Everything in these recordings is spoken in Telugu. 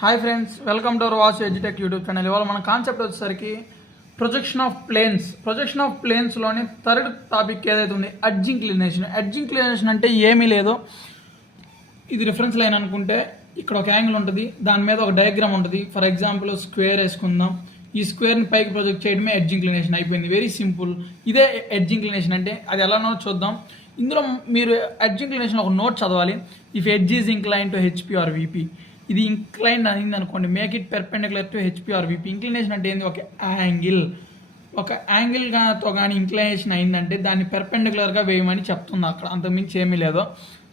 Hi friends, welcome to our watch edutech YouTube channel. ఇవాళ మన కాన్సెప్ట్ వచ్చేసరికి ప్రొజెక్షన్ ఆఫ్ ప్లేన్స్లోని థర్డ్ టాపిక్ ఏదైతే ఉంది ఎడ్జ్ ఇంక్లినేషన్ అంటే ఏమీ లేదు. ఇది రిఫరెన్స్ లైన్ అనుకుంటే ఇక్కడ ఒక యాంగిల్ ఉంటుంది, దాని మీద ఒక డయాగ్రామ్ ఉంటుంది. ఫర్ ఎగ్జాంపుల్ స్క్వేర్ వేసుకుందాం. ఈ స్క్వేర్ని పైకి ప్రొజెక్ట్ చేయడమే ఎడ్జ్ ఇంక్లినేషన్ అయిపోయింది. Very simple. ఇదే ఎడ్జ్ ఇంక్లినేషన్ అంటే. అది ఎలానో చూద్దాం. ఇందులో మీరు ఎడ్జ్ ఇంక్లినేషన్ ఒక నోట్ చదవాలి. If edge is incline to HP or VP, ఇది ఇంక్లైన్ అయింది అనుకోండి, make it perpendicular to HP or VP. Inclination అంటే ఏంది? ఒక యాంగిల్తో కానీ ఇంక్లినేషన్ అయిందంటే దాన్ని పెర్పెండిక్యులర్గా వేయమని చెప్తుంది అక్కడ, అంతకుమించి ఏమీ లేదు.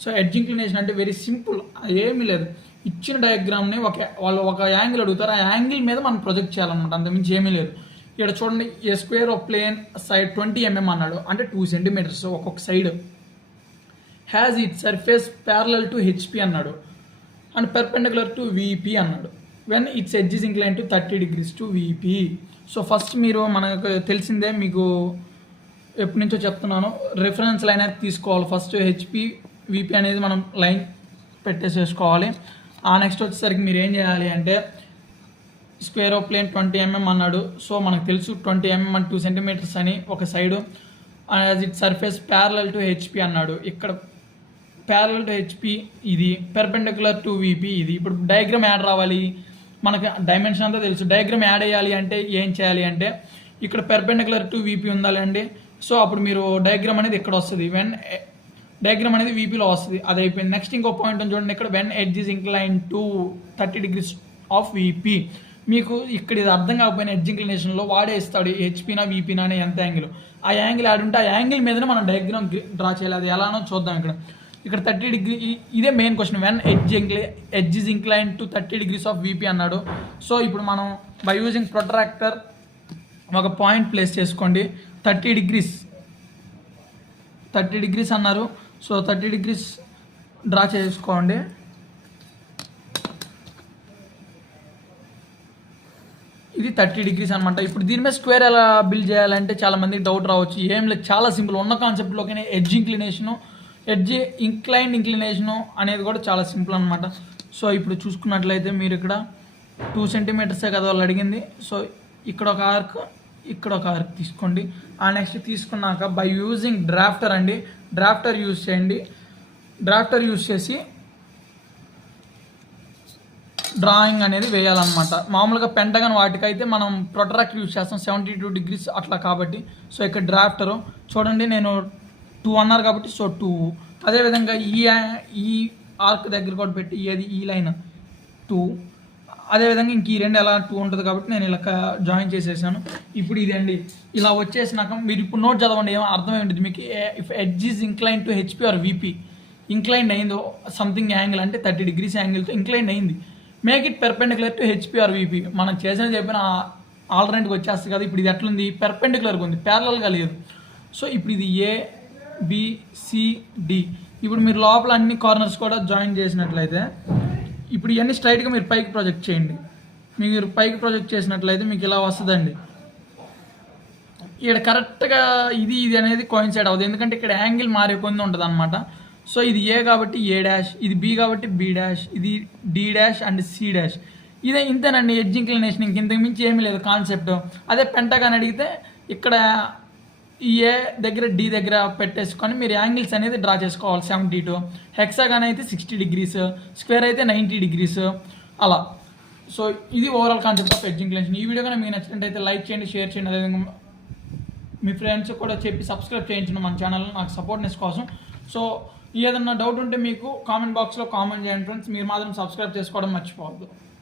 సో ఎడ్జ్ ఇంక్లినేషన్ అంటే వెరీ సింపుల్, ఏమీ లేదు. ఇచ్చిన డయాగ్రామ్ని వాళ్ళు ఒక యాంగిల్ అడుగుతారు, ఆ యాంగిల్ మీద మనం ప్రొజెక్ట్ చేయాలన్నమాట, అంతకుమించి ఏమీ లేదు. ఇక్కడ చూడండి, a square of plane side 20 mm అన్నాడు, అంటే 2 cm ఒక్కొక్క సైడ్. Has its surface parallel to HP అన్నాడు, అండ్ పెర్పెండిక్యులర్ టు విపి అన్నాడు. When its edge is incline to 30 degrees to VP. So first మీరు మనకు తెలిసిందే, మీకు ఎప్పటి నుంచో చెప్తున్నాను, రిఫరెన్స్ లైన్ అయితే తీసుకోవాలి. ఫస్ట్ హెచ్పి విపి అనేది మనం లైన్ పెట్టేసేసుకోవాలి. ఆ నెక్స్ట్ వచ్చేసరికి మీరు ఏం చేయాలి అంటే, స్క్వేర్ ఆఫ్ ప్లేన్ 20 mm అన్నాడు. సో మనకు తెలుసు 20 mm and 2 cm అని ఒక side. As it surface parallel to HP అన్నాడు. ఇక్కడ ప్యారలల్ టు హెచ్పి, ఇది పెర్పెండిక్యులర్ టు విపి. ఇది ఇప్పుడు డయాగ్రామ్ యాడ్ రావాలి, మనకి డైమెన్షన్ అంతా తెలుసు. డయాగ్రామ్ యాడ్ అయ్యాలి అంటే ఏం చేయాలి అంటే, ఇక్కడ పెర్పెండిక్యులర్ టు విపి ఉండాలండి. సో అప్పుడు మీరు డయాగ్రామ్ అనేది ఇక్కడ వస్తుంది, వెన్ డయాగ్రామ్ అనేది విపిలో వస్తుంది. అది అయిపోయింది. నెక్స్ట్ ఇంకో పాయింట్ చూడండి, ఇక్కడ when edge is incline to 30 degrees of VP. మీకు ఇక్కడ ఇది అర్థం కాకపోయిన ఎడ్జ్ ఇంక్లినేషన్లో వాడే ఇస్తాడు, హెచ్పినా విపినా అనే ఎంత యాంగిల్. ఆ యాంగిల్ యాడ్ ఉంటే ఆ యాంగిల్ మీదనే మనం డయాగ్రామ్ డ్రా చేయాలి. అది ఎలానో చూద్దాం. ఇక్కడ 30 degree, ఇదే main question. When edge is incline to 30 degrees of VP అన్నాడు. సో ఇప్పుడు మనం బై యూజింగ్ ప్రొట్రాక్టర్ ఒక పాయింట్ ప్లేస్ చేసుకోండి. 30 degrees అన్నారు. సో 30 degrees డ్రా చేసుకోండి. ఇది 30 degrees అనమాట. ఇప్పుడు దీని మీద స్క్వేర్ ఎలా బిల్డ్ చేయాలంటే చాలా మందికి డౌట్ రావచ్చు. ఏం లేదు, చాలా సింపుల్. ఉన్న కాన్సెప్ట్లోకి ఎడ్జ్ ఇంక్లైనేషను అనేది కూడా చాలా సింపుల్ అనమాట. సో ఇప్పుడు చూసుకున్నట్లయితే మీరు ఇక్కడ 2 cm కదా వాళ్ళు అడిగింది. సో ఇక్కడ ఒక ఆర్క్ తీసుకోండి. ఆ నెక్స్ట్ తీసుకున్నాక బై యూజింగ్ డ్రాఫ్టర్ యూజ్ చేయండి. డ్రాఫ్టర్ యూజ్ చేసి డ్రాయింగ్ అనేది వేయాలన్నమాట. మామూలుగా పెంటగన్ వాటికైతే మనం ప్రొట్రాక్టర్ యూజ్ చేస్తాం 72 degrees అట్లా కాబట్టి. సో ఇక్కడ డ్రాఫ్టరు చూడండి, నేను 2 అన్నారు కాబట్టి సో 2. అదేవిధంగా ఈ ఆర్క్ దగ్గర కూడా పెట్టి ఈ లైన్ 2. అదేవిధంగా ఇంక ఈ రెండు ఎలా 2 ఉంటుంది కాబట్టి నేను ఇలా జాయిన్ చేసేసాను. ఇప్పుడు ఇదండి ఇలా వచ్చేసినాక మీరు ఇప్పుడు నోట్ చదవండి, ఏమో అర్థమైంది మీకు. If edge is incline to HP or VP, incline అయిందో సంథింగ్ యాంగిల్ అంటే 30 degrees యాంగిల్తో ఇంక్లైన్ అయింది, make it perpendicular to HP or VP. మనం చేసిన చెప్పిన ఆల్టర్నేట్గా వచ్చేస్తుంది కదా. ఇప్పుడు ఇది ఎట్లుంది? పెర్పెండిక్యులర్గా ఉంది, ప్యారలల్గా లేదు. సో ఇప్పుడు ఇది ABCD. ఇప్పుడు మీరు లోపల అన్ని కార్నర్స్ కూడా జాయిన్ చేసినట్లయితే ఇప్పుడు ఇవన్నీ స్ట్రైట్గా మీరు పైకి ప్రొజెక్ట్ చేయండి. మీరు పైకి ప్రొజెక్ట్ చేసినట్లయితే మీకు ఇలా వస్తుందండి. ఇక్కడ కరెక్ట్గా ఇది అనేది కోయిన్సైడ్ అవ్వదు, ఎందుకంటే ఇక్కడ యాంగిల్ మారే కొంది ఉంటుంది అనమాట. సో ఇది A కాబట్టి A', ఇది B కాబట్టి B', ఇది D' అండ్ C'. ఇదే ఇంతేనండి ఎడ్జ్ ఇంక్లినేషన్. ఇంతకు మించి ఏమీ లేదు కాన్సెప్ట్. అదే పెంటగాన్ అడిగితే ఇక్కడ ఈ A దగ్గర D దగ్గర పెట్టేసుకొని మీరు యాంగిల్స్ అనేది డ్రా చేసుకోవాలి. 72. హెక్సాగాన్ అయితే 60 degrees, స్క్వేర్ అయితే 90 degrees అలా. సో ఇది overall concept of edge inclination. ఈ వీడియో కానీ మీకు నచ్చినట్టయితే లైక్ చేయండి, షేర్ చేయండి. అదేవిధంగా మీ ఫ్రెండ్స్ కూడా చెప్పి సబ్స్క్రైబ్ చేయించండి మన ఛానల్, నాకు సపోర్ట్నెస్ కోసం. సో ఏదన్నా డౌట్ ఉంటే మీకు కామెంట్ బాక్స్లో కామెంట్ చేయండి ఫ్రెండ్స్. మీరు మాత్రం సబ్స్క్రైబ్ చేసుకోవడం మర్చిపోవద్దు.